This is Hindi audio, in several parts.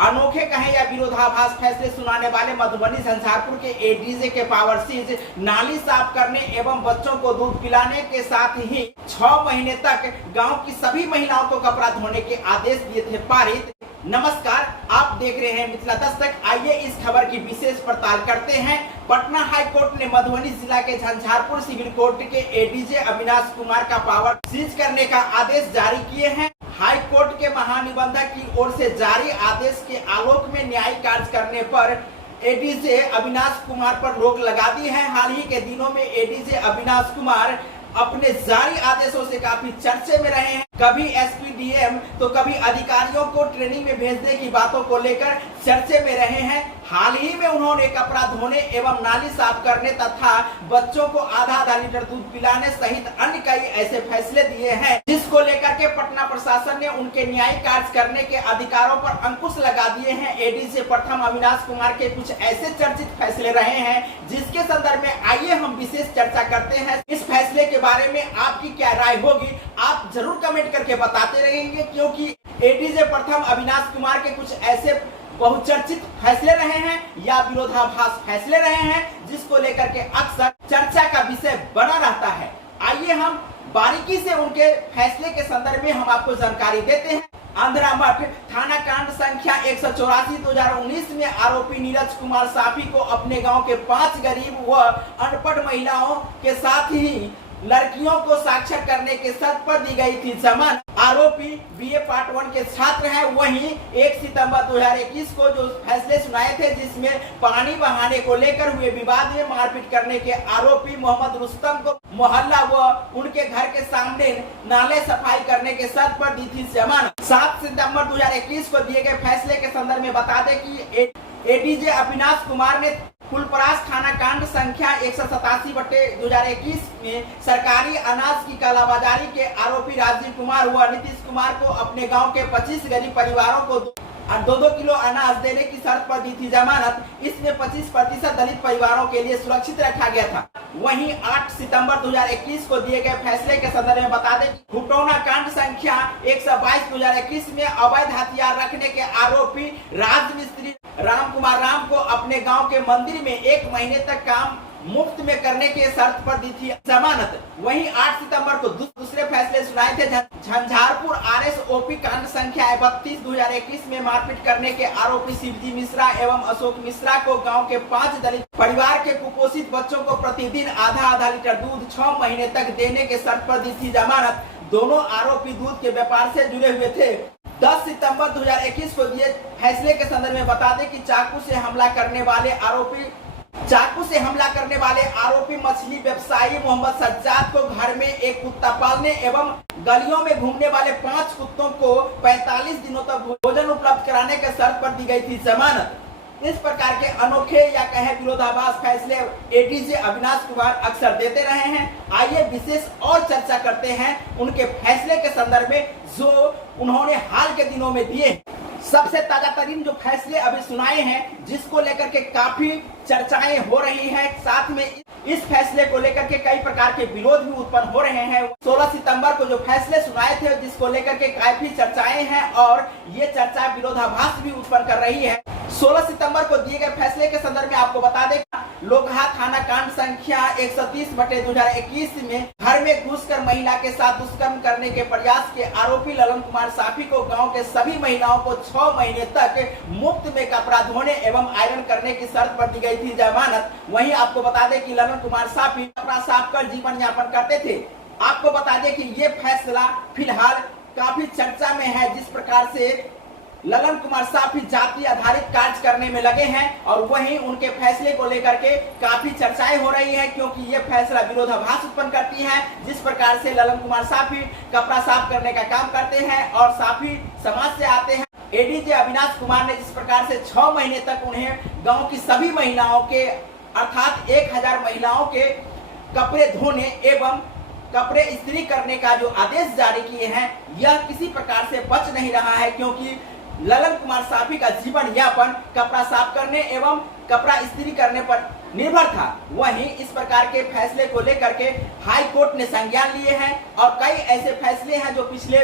अनोखे कहें या विरोधाभास फैसले सुनाने वाले मधुबनी झंझारपुर के एडीजे के पावर सीज नाली साफ करने एवं बच्चों को दूध पिलाने के साथ ही 6 महीने तक गांव की सभी महिलाओं को कपड़ा धोने के आदेश दिए थे पारित। नमस्कार, आप देख रहे हैं मिथिला दस्तक। आइए इस खबर की विशेष पड़ताल करते हैं। पटना हाई कोर्ट ने मधुबनी जिला के झंझारपुर सिविल कोर्ट के एडीजे अविनाश कुमार का पावर सीज करने का आदेश जारी किए हैं। हाई कोर्ट के महानिबंधक की ओर से जारी आदेश के आलोक में न्यायिक कार्य करने पर एडीजे अविनाश कुमार पर रोक लगा दी है। हाल ही के दिनों में एडीजे अविनाश कुमार अपने जारी आदेशों से काफी चर्चे में रहे हैं। कभी एसपीडीएम तो कभी अधिकारियों को ट्रेनिंग में भेजने की बातों को लेकर चर्चे में रहे हैं। हाल ही में उन्होंने कपड़ा धोने एवं नाली साफ करने तथा बच्चों को आधा लीटर दूध पिलाने सहित अन्य कई ऐसे फैसले दिए हैं, जिसको लेकर के पटना प्रशासन ने उनके न्यायिक कार्य करने के अधिकारों पर अंकुश लगा दिए हैं। एडीजे प्रथम अविनाश कुमार के कुछ ऐसे चर्चित फैसले रहे हैं, जिसके संदर्भ में आइए हम विशेष चर्चा करते हैं। इस फैसले के बारे में आपकी क्या राय होगी, आप जरूर कमेंट करके बताते रहेंगे, क्योंकि एडीजे प्रथम अविनाश कुमार के कुछ ऐसे बहुचर्चित फैसले रहे हैं या विरोधाभास फैसले रहे हैं, जिसको लेकर के अक्सर चर्चा का विषय बना रहता है। आइए हम बारीकी से उनके फैसले के संदर्भ में हम आपको जानकारी देते हैं। आंध्रा मठ थाना कांड संख्या 184/2019 में आरोपी नीरज कुमार साफी को अपने गांव के 5 गरीब व अनपढ़ महिलाओं के साथ ही लड़कियों को साक्षर करने के शर्त पर दी गई थी जमानत। आरोपी बीए पार्ट 1 के छात्र हैं। वहीं 1 सितंबर 2021 को जो फैसले सुनाए थे, जिसमें पानी बहाने को लेकर हुए विवाद में मारपीट करने के आरोपी मोहम्मद रुस्तम को मोहल्ला व उनके घर के सामने नाले सफाई करने के शर्त पर दी थी जमानत। 7 सितंबर 2021 को दिए गए फैसले के संदर्भ में बता दें कि एडीजे अविनाश कुमार ने फुलपरास थाना कांड संख्या 187/2021 में सरकारी अनाज की कालाबाजारी के आरोपी राजीव कुमार व नीतीश कुमार को अपने गांव के 25 गरीब परिवारों को 2-2 किलो अनाज देने की शर्त पर दी थी जमानत। इसमें 25% दलित परिवारों के लिए सुरक्षित रखा गया था। वहीं 8 सितंबर 2021 को दिए गए फैसले के संदर्भ में बता दें कि खुटौना कांड संख्या 122/2021 में अवैध हथियार रखने के आरोपी राजमिस्त्री राम कुमार राम को अपने गांव के मंदिर में 1 महीने तक काम मुफ्त में करने के शर्त पर दी थी जमानत। वहीं 8 सितंबर को दूसरे फैसले सुनाए थे। झंझारपुर आरएसओपी कांड संख्या 32/2021 में मारपीट करने के आरोपी शिवजी मिश्रा एवं अशोक मिश्रा को गांव के 5 दलित परिवार के कुपोषित बच्चों को प्रतिदिन आधा लीटर दूध 6 महीने तक देने के शर्त पर दी थी जमानत। दोनों आरोपी दूध के व्यापार से जुड़े हुए थे। 10 सितंबर 2021 को दिए फैसले के संदर्भ में बता दें कि चाकू से हमला करने वाले आरोपी मछली व्यवसायी मोहम्मद सज्जाद को घर में एक कुत्ता पालने एवं गलियों में घूमने वाले 5 कुत्तों को 45 दिनों तक भोजन उपलब्ध कराने के शर्त पर दी गई थी जमानत। इस प्रकार के अनोखे या कहे विरोधाभास फैसले एडीजे अविनाश कुमार अक्सर देते रहे हैं। आइए विशेष और चर्चा करते हैं उनके फैसले के संदर्भ में, जो उन्होंने हाल के दिनों में दिए। सबसे ताजा तरीन जो फैसले अभी सुनाए हैं, जिसको लेकर के काफी चर्चाएं हो रही हैं, साथ में इस फैसले को लेकर के कई प्रकार के विरोध भी उत्पन्न हो रहे हैं। 16 सितंबर को जो फैसले सुनाए थे, जिसको लेकर के काफी चर्चाएं हैं और ये चर्चा विरोधाभास भी उत्पन्न कर रही है। 16 सितंबर को दिए गए फैसले के संदर्भ में आपको बता दें, लोकहा थाना कांड संख्या 130/2021 में घर में घुसकर महिला के साथ दुष्कर्म करने के प्रयास के आरोपी ललन कुमार साफी को गांव के सभी महिलाओं को 6 महीने तक मुफ्त में कपड़ा धोने एवं आयरन करने की शर्त पर दी गई थी जमानत। वहीं आपको बता दें कि ललन कुमार साफी कपड़ा साफ कर जीवन यापन करते थे। आपको बता दें कि ये फैसला फिलहाल काफी चर्चा में है, जिस प्रकार से ललन कुमार साफी जाति आधारित कार्य करने में लगे हैं और वहीं उनके फैसले को लेकर के काफी चर्चाएं हो रही है, क्योंकि ये फैसला विरोधाभास उत्पन्न करती है। जिस प्रकार से ललन कुमार साफी कपड़ा साफ करने का काम करते हैं और साफी समाज से आते हैं, एडीजे अविनाश कुमार ने जिस प्रकार से 6 महीने तक उन्हें गांव की सभी महिलाओं के अर्थात 1000 महिलाओं के कपड़े धोने एवं कपड़े इस्त्री करने का जो आदेश जारी किए हैं, यह किसी प्रकार से बच नहीं रहा है, क्योंकि ललन कुमार साफी का जीवन यापन कपड़ा साफ करने एवं कपड़ा इस्त्री करने पर निर्भर था। वहीं इस प्रकार के फैसले को लेकर के हाई कोर्ट ने संज्ञान लिए हैं और कई ऐसे फैसले हैं जो पिछले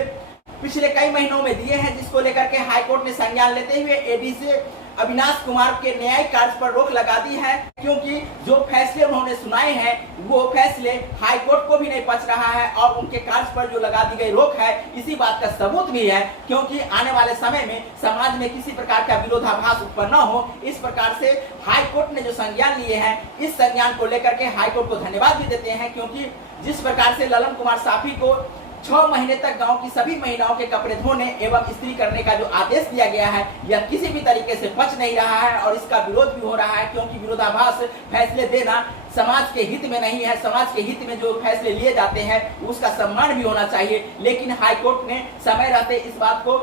पिछले कई महीनों में दिए हैं, जिसको लेकर के हाईकोर्ट ने संज्ञान लेते हुए एडीजे अविनाश कुमार के न्यायिक कार्य पर रोक लगा दी है, क्योंकि जो फैसले उन्होंने सुनाए हैं वो फैसले हाईकोर्ट को भी नहीं पच रहा है और उनके कार्य पर जो लगा दी गई रोक है इसी बात का सबूत भी है, क्योंकि आने वाले समय में समाज में किसी प्रकार का विरोधाभास उत्पन्न न हो, इस प्रकार से हाईकोर्ट ने जो संज्ञान लिए हैं इस संज्ञान को लेकर के हाईकोर्ट को धन्यवाद भी देते हैं, क्योंकि जिस प्रकार से ललन कुमार साफी को 6 महीने तक गांव की सभी महिलाओं के कपड़े धोने एवं इस्त्री करने का जो आदेश दिया गया है यह किसी भी तरीके से पच नहीं रहा है और इसका विरोध भी हो रहा है, क्योंकि विरोधाभास फैसले देना समाज के हित में नहीं है। समाज के हित में जो फैसले लिए जाते हैं उसका सम्मान भी होना चाहिए, लेकिन हाईकोर्ट ने समय रहते इस बात को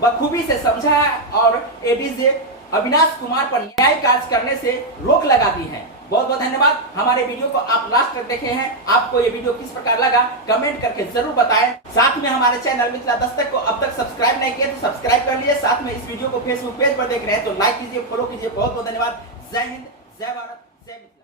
बखूबी से समझा है और एडीजे अविनाश कुमार पर न्यायिक कार्य करने से रोक लगा दी है। बहुत बहुत धन्यवाद। हमारे वीडियो को आप लास्ट तक देखे हैं, आपको ये वीडियो किस प्रकार लगा कमेंट करके जरूर बताएं। साथ में हमारे चैनल मिथिला दस्तक को अब तक सब्सक्राइब नहीं किया तो सब्सक्राइब कर लीजिए। साथ में इस वीडियो को फेसबुक पेज पर देख रहे हैं तो लाइक कीजिए, फॉलो कीजिए। बहुत बहुत धन्यवाद। जय हिंद, जय भारत, जय मिथिला।